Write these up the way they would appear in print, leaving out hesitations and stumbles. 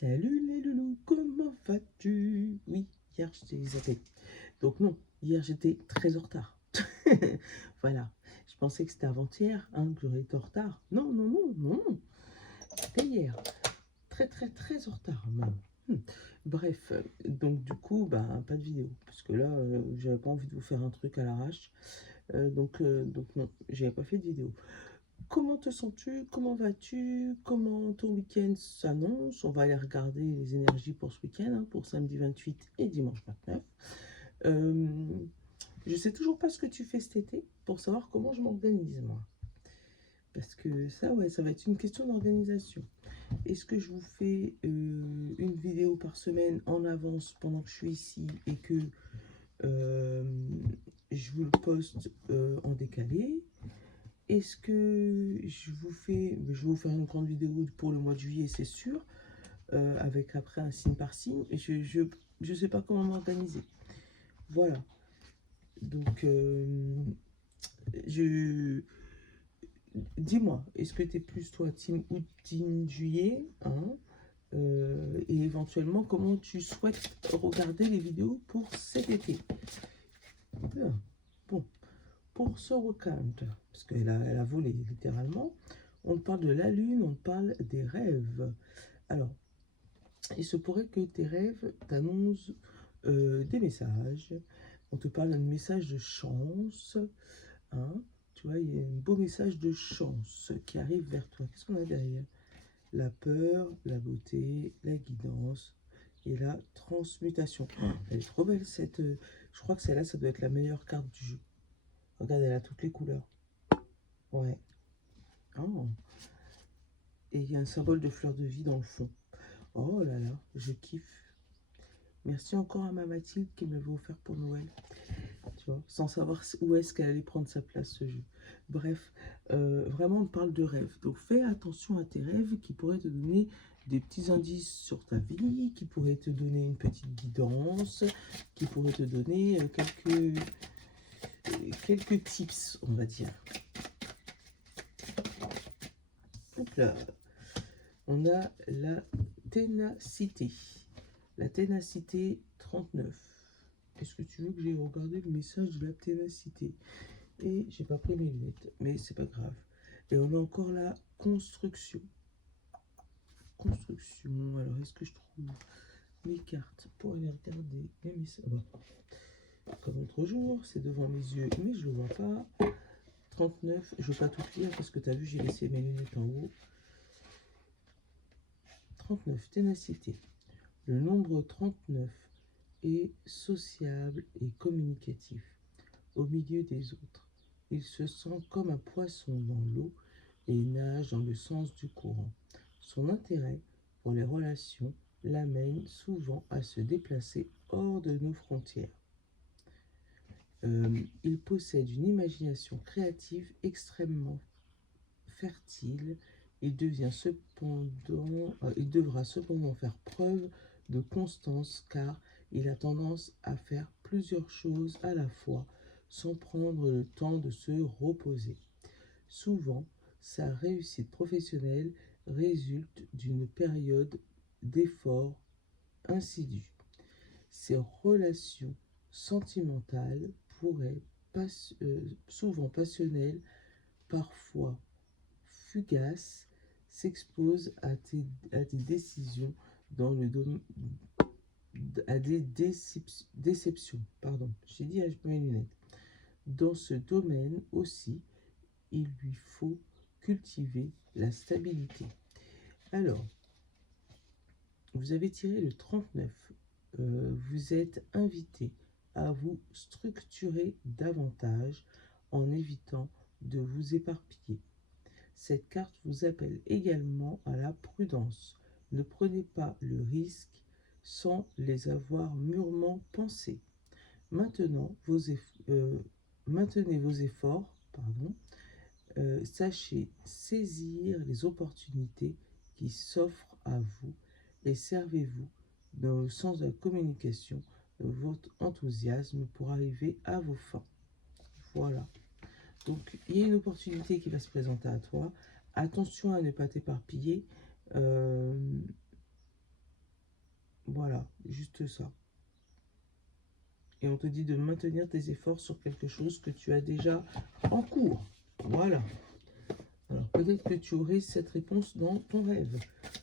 Salut les loulous, comment vas-tu? Oui, hier j'étais zappé. Donc non, hier j'étais très en retard. Voilà, je pensais que c'était avant-hier que j'aurais été en retard. Non, non, non, non, c'était hier. Très, très, très en retard même. Bref, donc du coup, bah, pas de vidéo. Parce que là, j'avais pas envie de vous faire un truc à l'arrache. Donc non, j'avais pas fait de vidéo. Comment te sens-tu? Comment vas-tu? Comment ton week-end s'annonce? On va aller regarder les énergies pour ce week-end, pour samedi 28 et dimanche 29. Euh, je sais toujours pas ce que tu fais cet été pour savoir comment je m'organise, moi. Parce que ça, ouais, ça va être une question d'organisation. Est-ce que je vous fais une vidéo par semaine en avance pendant que je suis ici et que euh, je vous le poste en décalé? Est-ce que je vais vous faire une grande vidéo pour le mois de juillet, c'est sûr, avec après un signe par signe. Et je sais pas comment m'organiser. Voilà. Donc, je, dis-moi, est-ce que tu es plus toi team août, team juillet, et éventuellement comment tu souhaites regarder les vidéos pour cet été. Bien. Bon, pour ce week-end, parce elle a volé littéralement, on parle de la lune, on parle des rêves. Alors, il se pourrait que tes rêves t'annoncent des messages. On te parle d'un message de chance. Hein. Tu vois, il y a un beau message de chance qui arrive vers toi. Qu'est-ce qu'on a derrière? La peur, la beauté, la guidance et la transmutation. Oh, elle est trop belle cette... je crois que celle-là, ça doit être la meilleure carte du jeu. Regarde, elle a toutes les couleurs. Ouais. Oh. Et il y a un symbole de fleur de vie dans le fond. Oh là là, je kiffe. Merci encore à ma Mathilde qui me l'avait offert pour Noël. Tu vois, sans savoir où est-ce qu'elle allait prendre sa place ce jeu. Bref, vraiment on parle de rêves. Donc fais attention à tes rêves qui pourraient te donner des petits indices sur ta vie, qui pourraient te donner une petite guidance, qui pourraient te donner quelques tips, on va dire. Hop là. On a la ténacité. La ténacité 39. Est-ce que tu veux que j'aille regarder le message de la ténacité? Et j'ai pas pris mes lunettes, mais c'est pas grave. Et on a encore la construction. Construction. Alors, est-ce que je trouve mes cartes pour aller regarder les messages? Bon. Comme l'autre jour, c'est devant mes yeux, mais je le vois pas. 39, je ne veux pas tout lire parce que tu as vu, j'ai laissé mes lunettes en haut. 39, ténacité. Le nombre 39 est sociable et communicatif au milieu des autres. Il se sent comme un poisson dans l'eau et nage dans le sens du courant. Son intérêt pour les relations l'amène souvent à se déplacer hors de nos frontières. Il possède une imagination créative extrêmement fertile. Il devra cependant faire preuve de constance car il a tendance à faire plusieurs choses à la fois sans prendre le temps de se reposer. Souvent, sa réussite professionnelle résulte d'une période d'efforts insidus. Ses relations sentimentales pourraient, souvent passionnelles, parfois fugaces, s'exposent à des décisions dans le domaine à des déceptions. Pardon, j'ai dit avec mes lunettes. Dans ce domaine aussi, il lui faut cultiver la stabilité. Alors, vous avez tiré le 39. Vous êtes invité à vous structurer davantage en évitant de vous éparpiller. Cette carte vous appelle également à la prudence. Ne prenez pas le risque sans les avoir mûrement pensés. Maintenez vos efforts, sachez saisir les opportunités qui s'offrent à vous et servez-vous, dans le sens de la communication, de votre enthousiasme pour arriver à vos fins. Voilà. Donc, il y a une opportunité qui va se présenter à toi. Attention à ne pas t'éparpiller. juste ça. Et on te dit de maintenir tes efforts sur quelque chose que tu as déjà en cours. Voilà. Alors, peut-être que tu aurais cette réponse dans ton rêve.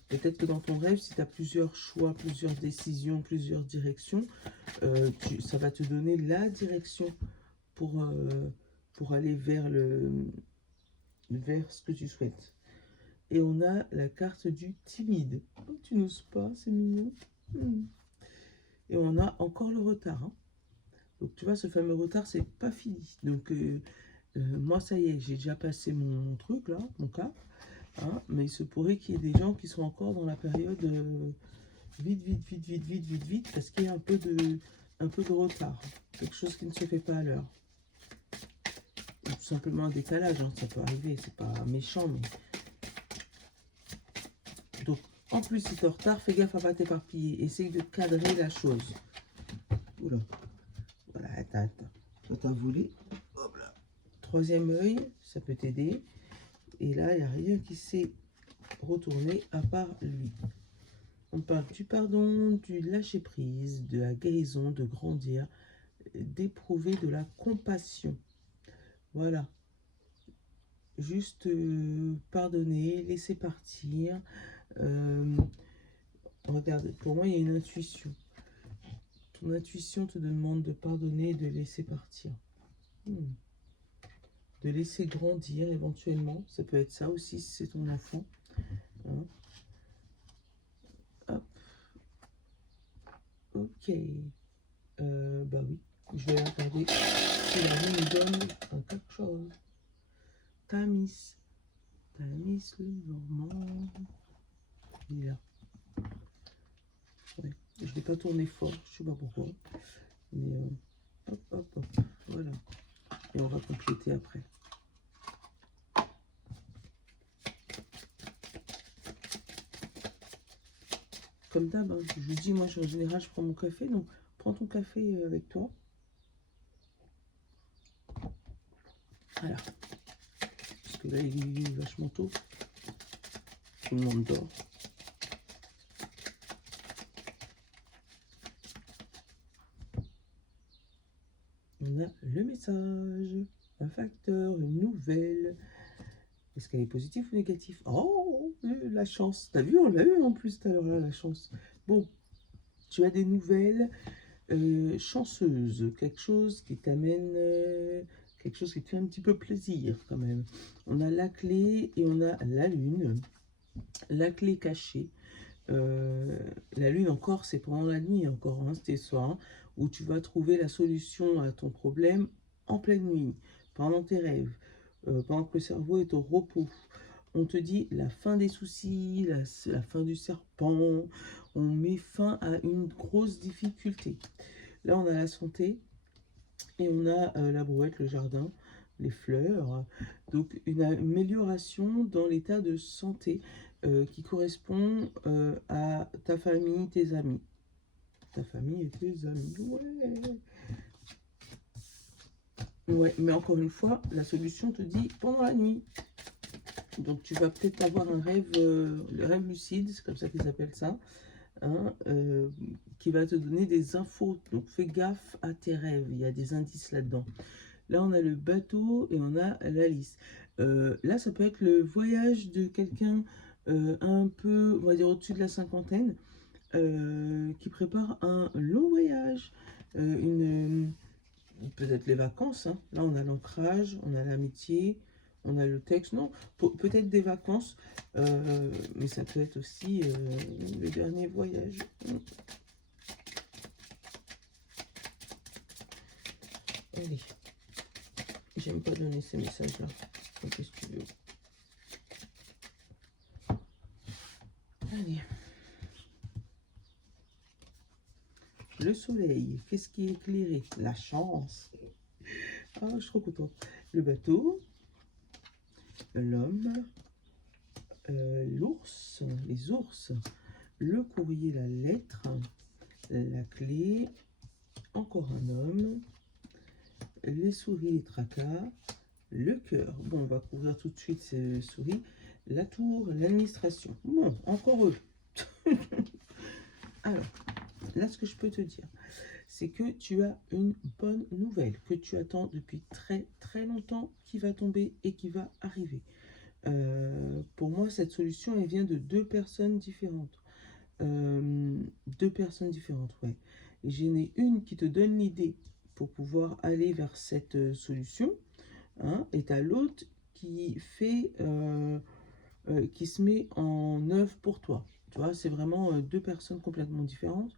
Peut-être que dans ton rêve, si tu as plusieurs choix, plusieurs décisions, plusieurs directions, ça va te donner la direction pour aller vers ce que tu souhaites. Et on a la carte du timide. Oh, tu n'oses pas, c'est mignon. Et on a encore le retard. Hein. Donc tu vois, ce fameux retard, c'est pas fini. Donc moi, ça y est, j'ai déjà passé mon truc, là, mon cap. Hein, mais il se pourrait qu'il y ait des gens qui sont encore dans la période vite, parce qu'il y a un peu de retard. Quelque chose qui ne se fait pas à l'heure. Ou tout simplement un décalage, hein, ça peut arriver, c'est pas méchant, mais... Donc, en plus, si tu es en retard, fais gaffe à pas t'éparpiller. Essaye de cadrer la chose. Oula. Voilà, attends. Toi, t'as volé. Hop là. Troisième œil, ça peut t'aider. Et là, il n'y a rien qui s'est retourné à part lui. On parle du pardon, du lâcher-prise, de la guérison, de grandir, d'éprouver de la compassion. Voilà. Juste pardonner, laisser partir. Regarde, pour moi, il y a une intuition. Ton intuition te demande de pardonner et de laisser partir. De laisser grandir éventuellement. Ça peut être ça aussi si c'est ton enfant. Hein. Hop. Ok. Bah oui. Je vais regarder si la vie nous donne quelque chose. Tamis. Tamis le Normand. Il est là. Ouais. Je ne l'ai pas tourné fort. Je ne sais pas pourquoi. Mais hop. Voilà. Et on va compléter après. Comme d'hab, hein, je vous dis, moi, en général, je prends mon café. Donc, prends ton café avec toi. Voilà. Parce que là, il est vachement tôt. Tout le monde dort. On a le message. Un facteur, une nouvelle. Est-ce qu'elle est positive ou négative? Oh, la chance. T'as vu, on l'a eu en plus tout à l'heure, là, la chance. Bon, tu as des nouvelles chanceuses. Quelque chose qui t'amène... quelque chose qui te fait un petit peu plaisir, quand même. On a la clé et on a la lune. La clé cachée. La lune, encore, c'est pendant la nuit, encore, hein, c'était ça, hein, où tu vas trouver la solution à ton problème en pleine nuit, pendant tes rêves. Pendant que le cerveau est au repos. On te dit la fin des soucis, la fin du serpent. On met fin à une grosse difficulté. Là, on a la santé et on a la brouette, le jardin, les fleurs. Donc, une amélioration dans l'état de santé qui correspond à ta famille, tes amis. Ta famille et tes amis, ouais. Ouais, mais encore une fois, la solution te dit pendant la nuit. Donc tu vas peut-être avoir un rêve, le rêve lucide, c'est comme ça qu'ils appellent ça, hein, qui va te donner des infos. Donc fais gaffe à tes rêves, il y a des indices là-dedans. Là, on a le bateau et on a l'Alice. Là, ça peut être le voyage de quelqu'un un peu, on va dire, au-dessus de la cinquantaine, qui prépare un long voyage, peut-être les vacances, hein. Là, on a l'ancrage, on a l'amitié, on a le texte. Non, peut-être des vacances, mais ça peut être aussi le dernier voyage. Allez, j'aime pas donner ces messages-là. Qu'est-ce que tu veux? Allez. Le soleil, qu'est-ce qui est éclairé? La chance. Ah, je suis trop contente. Le bateau, l'homme, l'ours, les ours, le courrier, la lettre, la clé, encore un homme, les souris, les tracas, le cœur. Bon, on va couvrir tout de suite ces souris. La tour, l'administration. Bon, encore eux. Alors, là, ce que je peux te dire, c'est que tu as une bonne nouvelle que tu attends depuis très très longtemps, qui va tomber et qui va arriver. Pour moi, cette solution, elle vient de deux personnes différentes. Deux personnes différentes, ouais. J'en ai une qui te donne l'idée pour pouvoir aller vers cette solution, hein, et tu as l'autre qui fait, qui se met en œuvre pour toi. Tu vois, c'est vraiment deux personnes complètement différentes.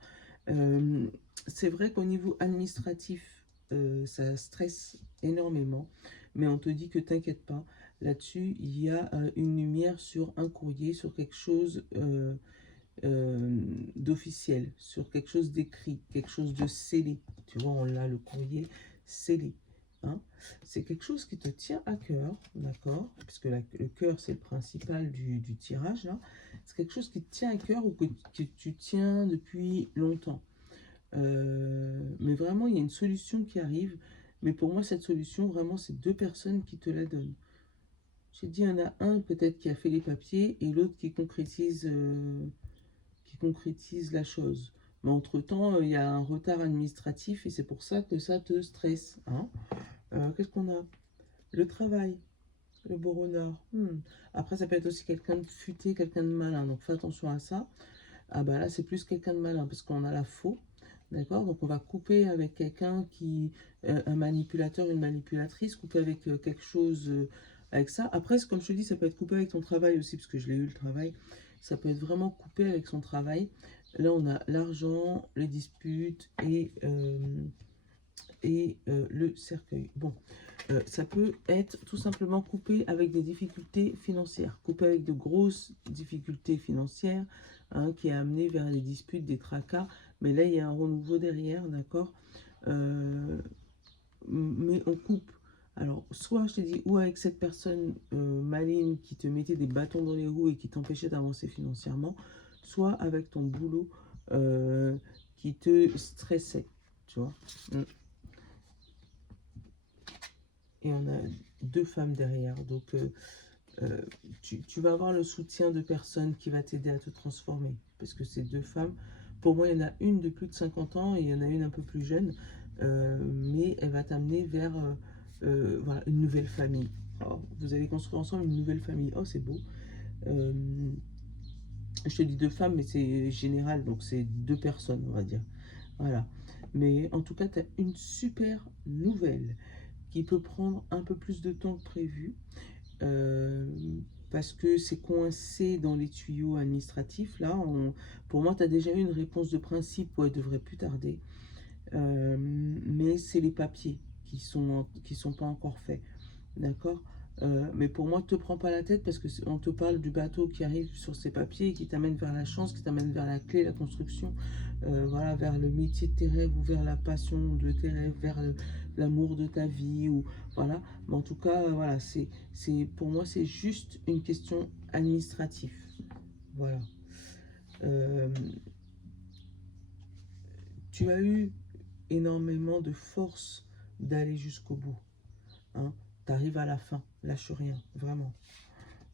Euh, c'est vrai qu'au niveau administratif, ça stresse énormément, mais on te dit que t'inquiète pas. Là-dessus, il y a une lumière sur un courrier, sur quelque chose d'officiel, sur quelque chose d'écrit, quelque chose de scellé. Tu vois, on a le courrier scellé. Hein. C'est quelque chose qui te tient à cœur, d'accord? Puisque le cœur, c'est le principal du tirage, là. C'est quelque chose qui te tient à cœur ou que tu tiens depuis longtemps. Mais vraiment, il y a une solution qui arrive. Mais pour moi, cette solution, vraiment, c'est deux personnes qui te la donnent. J'ai dit, il y en a un peut-être qui a fait les papiers et l'autre qui concrétise la chose. Mais entre-temps, il y a un retard administratif et c'est pour ça que ça te stresse. Hein. Qu'est-ce qu'on a? Le travail, le beau renard. Après, ça peut être aussi quelqu'un de futé, quelqu'un de malin. Donc, fais attention à ça. Ah bah là, c'est plus quelqu'un de malin parce qu'on a la faux. D'accord? Donc, on va couper avec quelqu'un qui... un manipulateur, une manipulatrice, couper avec quelque chose... avec ça. Après, comme je te dis, ça peut être coupé avec ton travail aussi, parce que je l'ai eu le travail. Ça peut être vraiment coupé avec son travail. Là, on a l'argent, les disputes et le cercueil. Bon, ça peut être tout simplement coupé avec des difficultés financières, coupé avec de grosses difficultés financières, hein, qui a amené vers des disputes, des tracas. Mais là, il y a un renouveau derrière, d'accord? Mais on coupe. Alors, soit je te dis, ou avec cette personne maligne qui te mettait des bâtons dans les roues et qui t'empêchait d'avancer financièrement, soit avec ton boulot qui te stressait, tu vois. Et on a deux femmes derrière. Donc, tu vas avoir le soutien de personnes qui va t'aider à te transformer. Parce que ces deux femmes, pour moi, il y en a une de plus de 50 ans et il y en a une un peu plus jeune. Mais elle va t'amener vers voilà, une nouvelle famille. Oh, vous allez construire ensemble une nouvelle famille. Oh, c'est beau. Je te dis deux femmes, mais c'est général. Donc, c'est deux personnes, on va dire. Voilà. Mais en tout cas, tu as une super nouvelle qui peut prendre un peu plus de temps que prévu, parce que c'est coincé dans les tuyaux administratifs. Là, pour moi, tu as déjà eu une réponse de principe, elle devrait plus tarder. Mais c'est les papiers qui sont pas encore faits, d'accord? Mais pour moi, te prends pas la tête parce que on te parle du bateau qui arrive sur ces papiers et qui t'amène vers la chance, qui t'amène vers la clé, la construction, voilà, vers le métier de tes rêves ou vers la passion de tes rêves, vers l'amour de ta vie ou voilà. Mais en tout cas, voilà, pour moi, c'est juste une question administrative, voilà. Euh, Tu as eu énormément de force d'aller jusqu'au bout. Hein. Tu arrives à la fin, lâche rien, vraiment.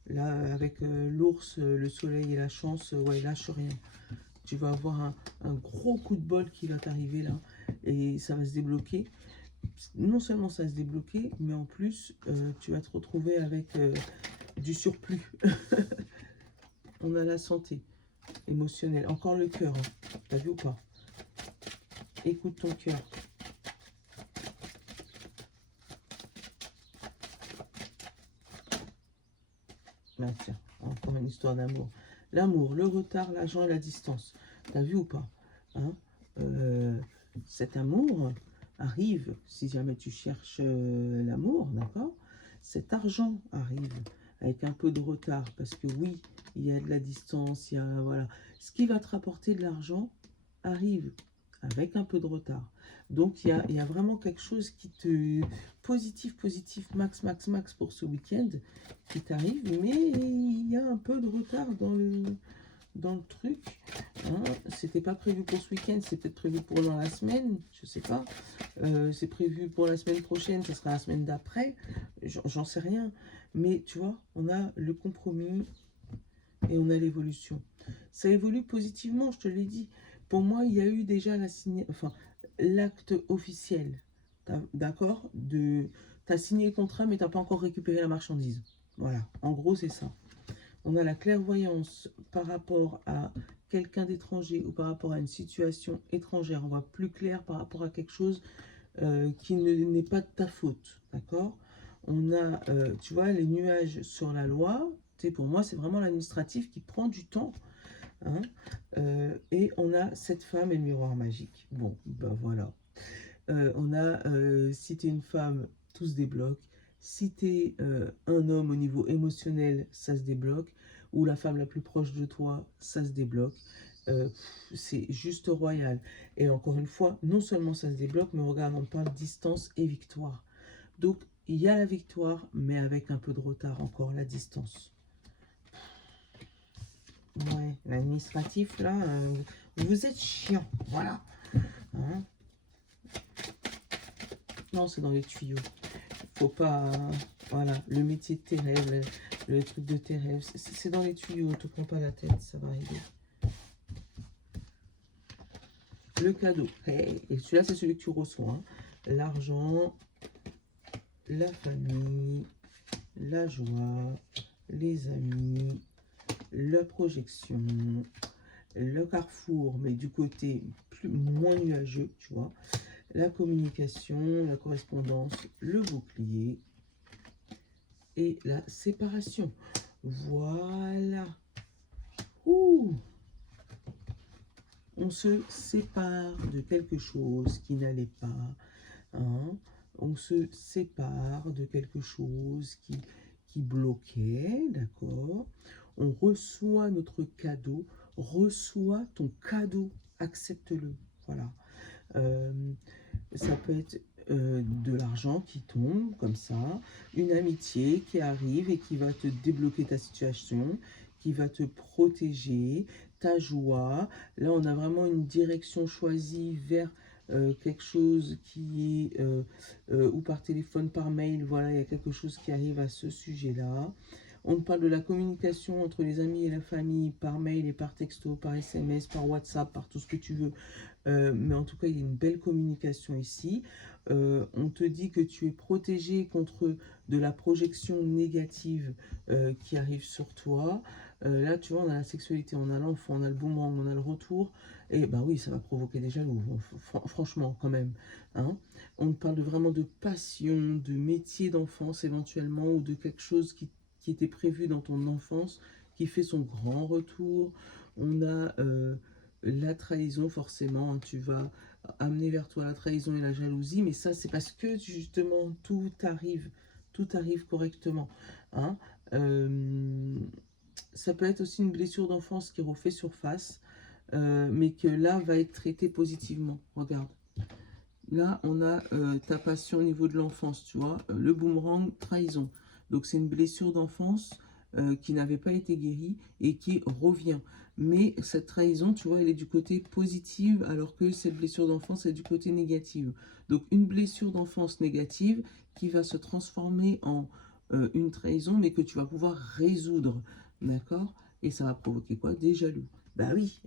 Là, avec l'ours, le soleil et la chance, ouais, lâche rien. Tu vas avoir un gros coup de bol qui va t'arriver là, et ça va se débloquer. Non seulement ça va se débloquer, mais en plus, tu vas te retrouver avec du surplus. On a la santé émotionnelle, encore le cœur, hein. T'as vu ou pas? Écoute ton cœur. Ah, tiens, encore une histoire d'amour. L'amour, le retard, l'argent et la distance. T'as vu ou pas? Hein? Cet amour arrive, si jamais tu cherches l'amour, d'accord? Cet argent arrive avec un peu de retard, parce que oui, il y a de la distance, il y a, voilà. Ce qui va te rapporter de l'argent arrive avec un peu de retard. Donc, il y a vraiment quelque chose qui te... Positif, positif, max, max, max pour ce week-end qui t'arrive, mais il y a un peu de retard dans le truc. Hein. C'était pas prévu pour ce week-end, c'est peut-être prévu pour dans la semaine, je sais pas. C'est prévu pour la semaine prochaine, ce sera la semaine d'après, j'en sais rien. Mais tu vois, on a le compromis et on a l'évolution. Ça évolue positivement, je te l'ai dit. Pour moi, il y a eu déjà l'acte officiel. D'accord? Tu as signé le contrat, mais tu n'as pas encore récupéré la marchandise. Voilà, en gros, c'est ça. On a la clairvoyance par rapport à quelqu'un d'étranger ou par rapport à une situation étrangère. On voit plus clair par rapport à quelque chose qui n'est pas de ta faute. D'accord? On a, tu vois, les nuages sur la loi. Tu sais, pour moi, c'est vraiment l'administratif qui prend du temps. Hein, et on a cette femme et le miroir magique. Bon, ben voilà. On a, si tu es une femme, tout se débloque. Si tu es un homme au niveau émotionnel, ça se débloque. Ou la femme la plus proche de toi, ça se débloque. C'est juste royal. Et encore une fois, non seulement ça se débloque, mais regarde, on parle distance et victoire. Donc, il y a la victoire, mais avec un peu de retard encore, la distance. Ouais, l'administratif, là, vous êtes chiant, voilà. Hein, non, c'est dans les tuyaux. Faut pas... Voilà, le métier de tes rêves, le truc de tes rêves, c'est dans les tuyaux, ne te prends pas la tête, ça va arriver. Le cadeau, hey, et celui-là, c'est celui que tu reçois. Hein. L'argent, la famille, la joie, les amis, la projection, le carrefour, mais du côté moins nuageux, tu vois. La communication, la correspondance, le bouclier et la séparation. Voilà. Ouh. On se sépare de quelque chose qui n'allait pas. Hein. On se sépare de quelque chose qui bloquait, d'accord. On reçoit notre cadeau. Reçois ton cadeau. Accepte-le. Voilà. Ça peut être de l'argent qui tombe comme ça, une amitié qui arrive et qui va te débloquer ta situation, qui va te protéger, ta joie. Là, on a vraiment une direction choisie vers quelque chose qui est, ou par téléphone, par mail, voilà, il y a quelque chose qui arrive à ce sujet-là. On parle de la communication entre les amis et la famille par mail et par texto, par SMS, par WhatsApp, par tout ce que tu veux. Mais en tout cas, il y a une belle communication ici. On te dit que tu es protégé contre de la projection négative qui arrive sur toi. Là, tu vois, on a la sexualité, on a l'enfant, on a le boomerang, on a le retour. Et bah oui, ça va provoquer des jaloux, franchement, quand même. Hein. On parle vraiment de passion, de métier d'enfance éventuellement, ou de quelque chose qui était prévu dans ton enfance, qui fait son grand retour. On a la trahison, forcément, hein, tu vas amener vers toi la trahison et la jalousie, mais ça, c'est parce que, justement, tout arrive correctement. Hein. Ça peut être aussi une blessure d'enfance qui refait surface, mais que là, va être traitée positivement. Regarde. Là, on a ta passion au niveau de l'enfance, tu vois, le boomerang, trahison. Donc, c'est une blessure d'enfance qui n'avait pas été guérie et qui revient. Mais cette trahison, tu vois, elle est du côté positif, alors que cette blessure d'enfance est du côté négatif. Donc, une blessure d'enfance négative qui va se transformer en une trahison, mais que tu vas pouvoir résoudre, d'accord? Et ça va provoquer quoi? Des jaloux. Bah oui,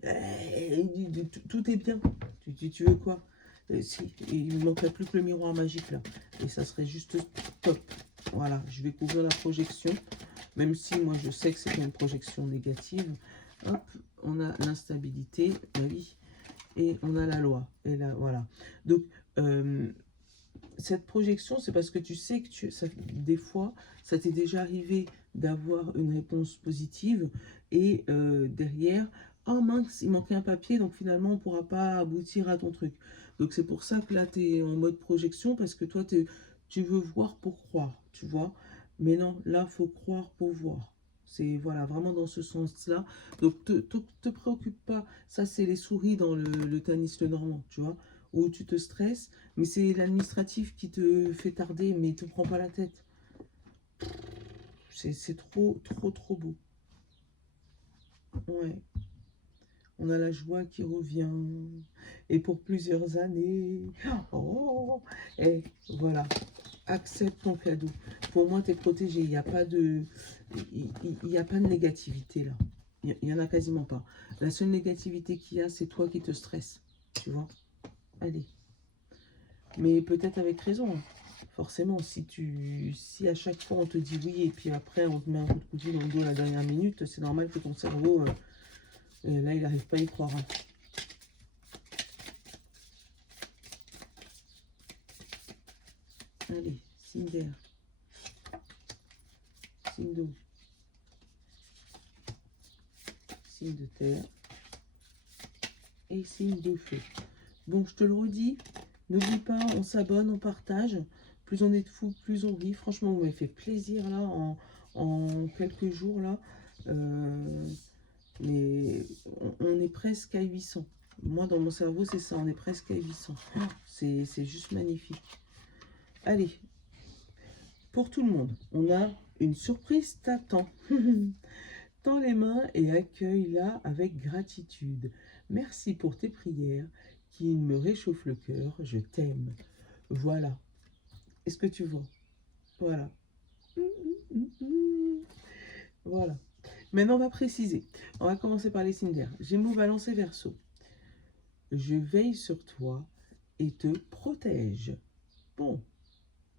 tout est bien. Tu veux quoi? Si, il ne manquerait plus que le miroir magique là. Et ça serait juste top. Voilà, je vais couvrir la projection. Même si moi je sais que c'est une projection négative. Hop, on a l'instabilité, bah oui. Et on a la loi. Et là, voilà. Donc, cette projection, c'est parce que tu sais que des fois, ça t'est déjà arrivé d'avoir une réponse positive. Et derrière, oh mince, il manquait un papier, donc finalement, on ne pourra pas aboutir à ton truc. Donc c'est pour ça que là, tu es en mode projection, parce que toi, tu veux voir pour croire, tu vois. Mais non, là, il faut croire pour voir. C'est voilà, vraiment dans ce sens-là. Donc, te préoccupe pas. Ça, c'est les souris dans le Tanis Lenormand, tu vois, où tu te stresses. Mais c'est l'administratif qui te fait tarder, mais ne te prends pas la tête. C'est trop beau. Ouais. On a la joie qui revient. Et pour plusieurs années. Oh. Et voilà. Accepte ton cadeau. Pour moi, tu es protégé. Il n'y a pas de... Il n'y a pas de négativité là. Il n'y en a quasiment pas. La seule négativité qu'il y a, c'est toi qui te stresses. Tu vois? Allez. Mais peut-être avec raison. Hein. Forcément, si à chaque fois on te dit oui et puis après on te met un coup de couteau dans le dos à la dernière minute, c'est normal que ton cerveau, là, il n'arrive pas à y croire. Hein. Allez, signe d'air. Signe d'eau. Signe de terre. Et signe de feu. Bon, je te le redis, n'oublie pas, on s'abonne, on partage. Plus on est de fous, plus on rit. Franchement, vous m'avez fait plaisir là, en quelques jours là. Mais on est presque à 800. Moi, dans mon cerveau, c'est ça, on est presque à 800. C'est juste magnifique. Allez, pour tout le monde, on a une surprise t'attend. Tends les mains et accueille-la avec gratitude. Merci pour tes prières qui me réchauffent le cœur. Je t'aime. Voilà. Est-ce que tu vois? Voilà. Voilà. Maintenant, on va préciser. On va commencer par les signes d'air. Gémeaux, Balance et Verseau. Je veille sur toi et te protège. Bon,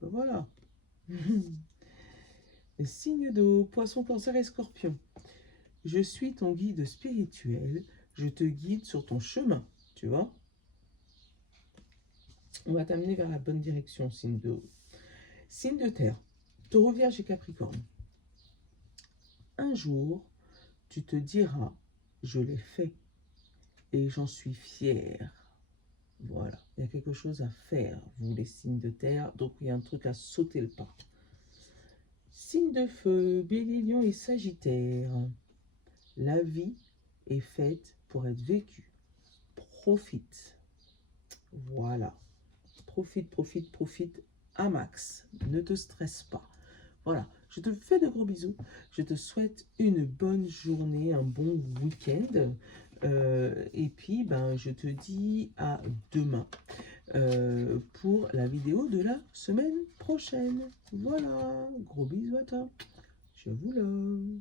ben voilà. Signe d'eau, Poisson, Cancer et Scorpion. Je suis ton guide spirituel. Je te guide sur ton chemin. Tu vois? On va t'amener vers la bonne direction, signe d'eau. Signe de terre. Taureau, Vierge et Capricorne. Un jour, tu te diras, je l'ai fait et j'en suis fier. Voilà, il y a quelque chose à faire, vous les signes de terre, donc il y a un truc à sauter le pas. Signe de feu, Bélier, Lion et Sagittaire. La vie est faite pour être vécue. Profite. Voilà. Profite, profite, profite à max. Ne te stresse pas. Voilà, je te fais de gros bisous. Je te souhaite une bonne journée, un bon week-end. Et puis, ben, je te dis à demain pour la vidéo de la semaine prochaine. Voilà, gros bisous à toi. Je vous love.